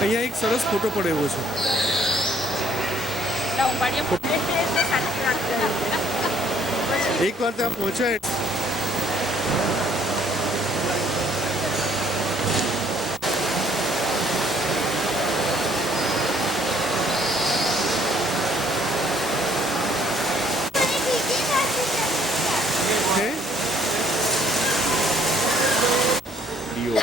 અહીંયા એક સરસ ફોટો પડેલો છે. એકવાર ત્યાં પહોંચ્યા છે ડીઓ.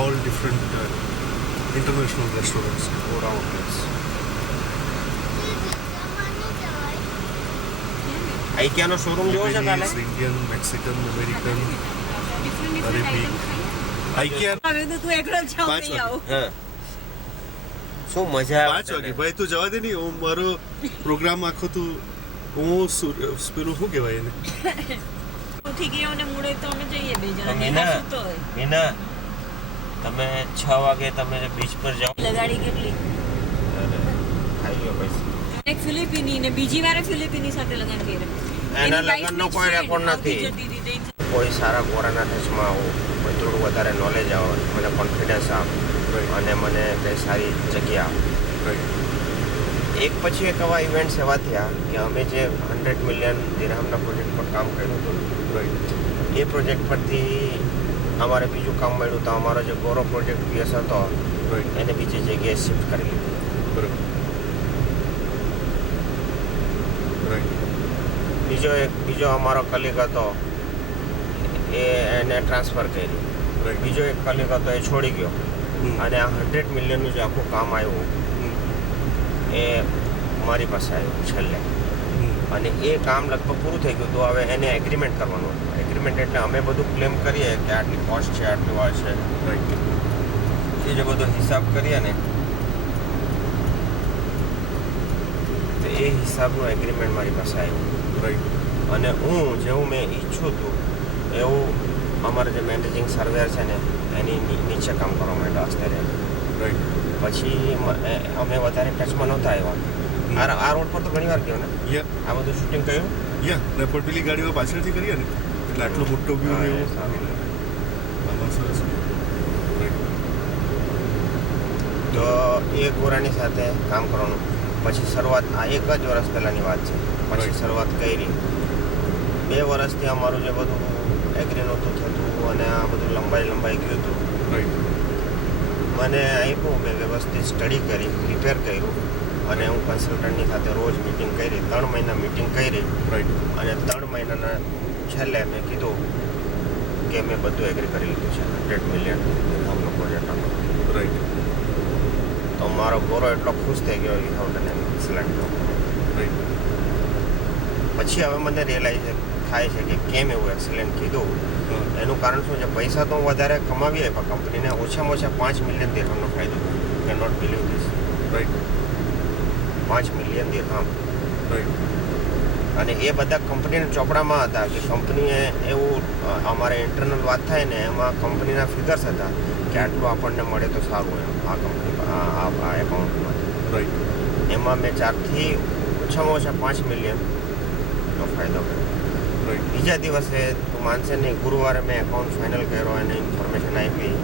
All different international restaurants around us. આઈકિયાનો શોરૂમ જોવો છે કાલે? Indian, Mexican, American, Arabic. IKEA હવે તો તું એકલો જ જાવ પાંચ નહીં આવું. હા શું મજા આવે 5 વાગે. ભાઈ તું જવા દે નહીં. હું મારો પ્રોગ્રામ આખો તું હું પેલું શું કહેવાય એને ઉઠી ગયો ને મૂળે તો અમે જઈએ બે જણા. મીના. નેહા સૂતો હોય. મીના તમે 6 વાગે તમે બીચ પર જાઓ. લગાડી કેટલી ખાઈ લો પૈસા. એક ફિલિપિની ને બીજી વારે ફિલિપિની સાથે લગન કર્યું. એના લગ્નનો કોઈ રેકોર્ડ નથી. કોઈ સારા ગોરાના ટચમાં આવું, કોઈ થોડું વધારે નોલેજ આવે, મને કોન્ફિડન્સ આવે અને મને કંઈ સારી જગ્યા આવે. એક પછી એક આવા ઇવેન્ટ્સ એવા થયા કે અમે જે 100 મિલિયન દિરહામના પ્રોજેક્ટ પર કામ કર્યું હતું, એ પ્રોજેક્ટ પરથી અમારે બીજું કામ મળ્યું તો અમારો જે ગોરો પ્રોજેક્ટ પીએસ હતો એને બીજી જગ્યાએ શિફ્ટ કરી લીધું. બીજો અમારો કલીગ હતો એને ટ્રાન્સફર કરી. બીજો એક કલીગ હતો એ છોડી ગયો અને આ 100 મિલિયનનું જે આખું કામ આવ્યું એ મારી પાસે આવ્યું છેલ્લે. અને એ કામ લગભગ પૂરું થઈ ગયું તો હવે એને એગ્રીમેન્ટ કરવાનું હતું. એગ્રીમેન્ટ એટલે અમે બધું ક્લેમ કરીએ કે આટલી કોસ્ટ છે, આટલી વાર છે, એ જે બધો હિસાબ કરીએ ને તો એ હિસાબનું એગ્રીમેન્ટ મારી પાસે આવ્યું. અને હું જેવું મેં ઈચ્છું હતું એવું અમારા જે મેનેજિંગ સર્વેયર છે ને એની નીચે કામ કરવા માંડ્યા અત્યારે. પછી અમે વધારે ટચમાં નહોતા આવ્યા. આ રોડ પર તો ઘણી વાર ગયો ને આ બધું શૂટિંગ કર્યું. પણ પેલી ગાડીઓ પાછળથી કરીએ ને એટલે આટલો મોટો વ્યૂ ને એવું આમાં સરસ. તો એ ગોરાની સાથે કામ કરવાનું. પછી શરૂઆત આ 1 જ વર્ષ પહેલાંની વાત છે. પછી શરૂઆત કરી 2 વર્ષથી અમારું જે બધું એગ્રી નહોતું થતું અને આ બધું લંબાઈ ગયું હતું. મને આપ્યું, મેં વ્યવસ્થિત સ્ટડી કરી, પ્રિપેર કર્યું અને હું કન્સલ્ટન્ટની સાથે રોજ મિટિંગ કરી. 3 મહિના મિટિંગ કરી અને 3 મહિનાના છેલ્લે મેં કીધું કે મેં બધું એગ્રી કરી લીધું છે. 100 મિલિયન દિરહામનો પ્રોજેક્ટ હતો. તો મારો ગોરો એટલો ખુશ થઈ ગયો you have done an excellent job. પછી હવે મને રિયલાઇઝ થાય છે કે કેમ એવું એક્સલન્ટ કીધું. એનું કારણ શું છે? પૈસા તો હું વધારે કમાવી આપ્યા કંપનીને, ઓછામાં ઓછા 5 મિલિયન દિરહામનો ફાયદો. Can not believe this. 5 million દિરહામ. અને એ બધા કંપનીના ચોપડામાં હતા કે કંપનીએ એવું અમારે ઇન્ટરનલ વાત થાય ને એમાં કંપનીના ફિગર્સ હતા કે આટલું આપણને મળે તો સારું એમ આ કંપની આ એકાઉન્ટમાં. એમાં મેં 4થી ઓછામાં ઓછા 5 મિલિયનનો ફાયદો કર્યો. બીજા દિવસે તું માનશે નહીં, ગુરુવારે મેં એકાઉન્ટ ફાઇનલ કર્યો અને ઇન્ફોર્મેશન આપી.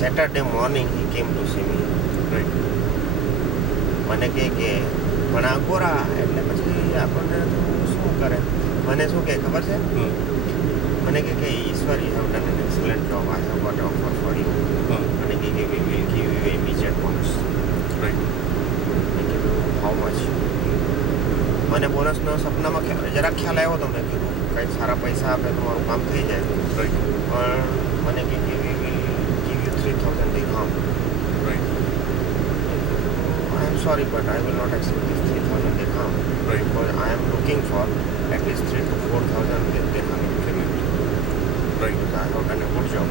Saturday morning he came to see me. મને કહે કે પણ આ ગોરા એટલે પછી આપણને શું કરે. મને શું કહે ખબર છે? મને કહે કે Ishwar you have done an excellent job, I have got offer for you. અને કહે કે we will give you immediate bonus. મેં કીધું હાઉ મચ? મને બોનસનો સપનામાં જરાક ખ્યાલ આવ્યો તો મેં કીધું કંઈક સારા પૈસા આપે તો મારું કામ થઈ જાય. પણ મને કહે કે we will give you 3,000 દિરહામ. I am sorry, but I will not accept this 3,000 dirham because I am looking for at least 3,000 to 4,000 dirham increment. Because I have done a good job.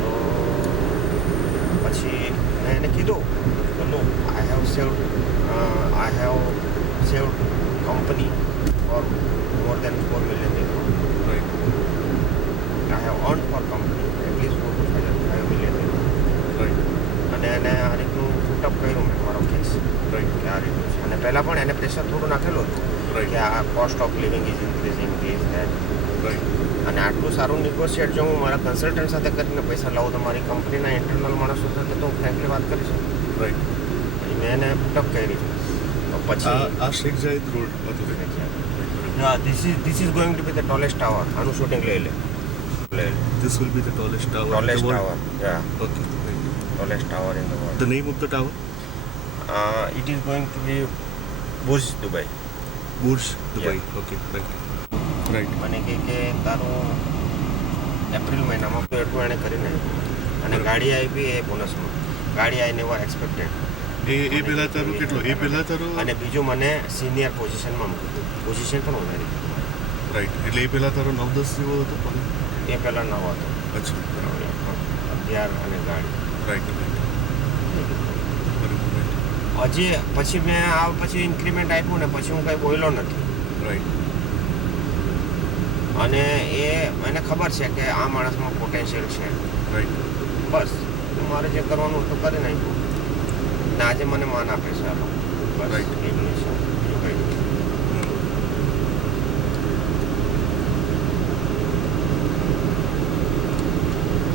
તો પછી મેં એને કીધું કે look, I have saved company for more than 4 million dirham. I have earned for company at least 4 to 5 million dirham. અને એને આ રીતનું ફૂટઅપ કર્યું મેં મારો કેસ કે આ રીતનું છે. અને પહેલાં પણ એને પ્રેશર થોડું નાખેલું હતું Right. કે આ cost of living is increasing this that. Right અને આટલું સારું નેગોશિએટ જો હું મારા કન્સલ્ટન્ટ સાથે કરીને પૈસા લાવું તો મારી કંપનીના ઇન્ટરનલ માણસો સાથે તો હું ફ્રેન્કલી વાત કરી શકું. રાઈટ પછી મેં એને ટક કરી. તો પછી આ શેખ જાહેદ રોડ હતું હા this is going to B the tallest tower. આનું શૂટિંગ લઈ લે. This will be the tallest tower Tallest in the tower. world. Yeah, Okay. Right. tallest tower in the world. The name of the tower? It is going to be Burj Dubai. Burj Dubai. Yeah. Okay. Right. Right. મને કહે કે તારું April મહિનામાં તો એટલું એણે કરીને અને બરાબર. ગાડી આવી એ બોનસમાં. ગાડી આવીને એવા એક્સપેક્ટેડ. એ પહેલા તારો કેટલો એ પહેલા તારો અને બીજું મને સિનિયર પોઝિશનમાં મૂક્યું. પોઝિશન પણ વધારી. રાઈટ એટલે એ પહેલા તારો 9-10 જેવો હતો પગાર? એ પહેલાં નવો હતો. અચ્છા બરાબર 11 અને ગાડી. રાઈટ બરાબર હજી પછી મેં આ પછી ઇન્ક્રીમેન્ટ આપ્યું ને પછી હું કંઈ બોલ્યો નથી. રાઈટ અને એ મને ખબર છે કે આ માણસમાં પોટેન્શિયલ છે. રાઈટ બસ મારે જે કરવાનું હતું કરી નાખ્યું ને આજે મને માન આપે છે આ લોકો. બસ Right. એટલું છે બીજું કંઈ નહીં.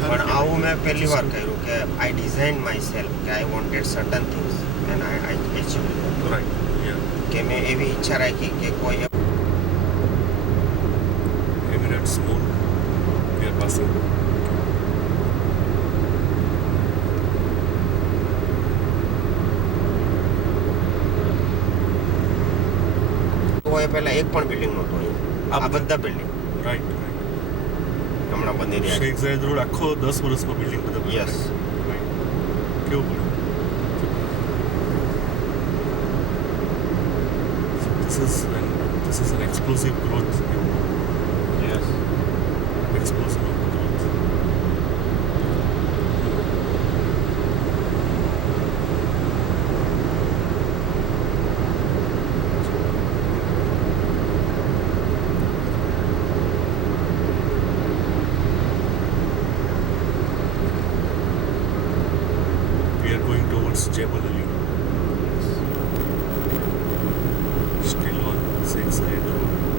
પણ આવું મેં પહેલી વાર કર્યું કે આઈ ડિઝાઇન માય સેલ્ફ કે I wanted certain things and I achieve. Right યા કે મેં એવી ઈચ્છા રાખી કે કોઈ Emirates Mall. We are passing. તો એ પહેલાં એક પણ બિલ્ડિંગ નહોતું અહીંયા. આ બધા બિલ્ડિંગ રાઈટ હમણાં બની રહ્યા છે. શેખ જાહેદ રોડ આખો 10 વર્ષમાં બિલ્ડિંગ બધા બની. યસ. Right. કેવું પડ્યું? This is an explosive growth. Yes. Explosive growth. We are going towards Jebel Ali. Still on Sheikh Zayed Road.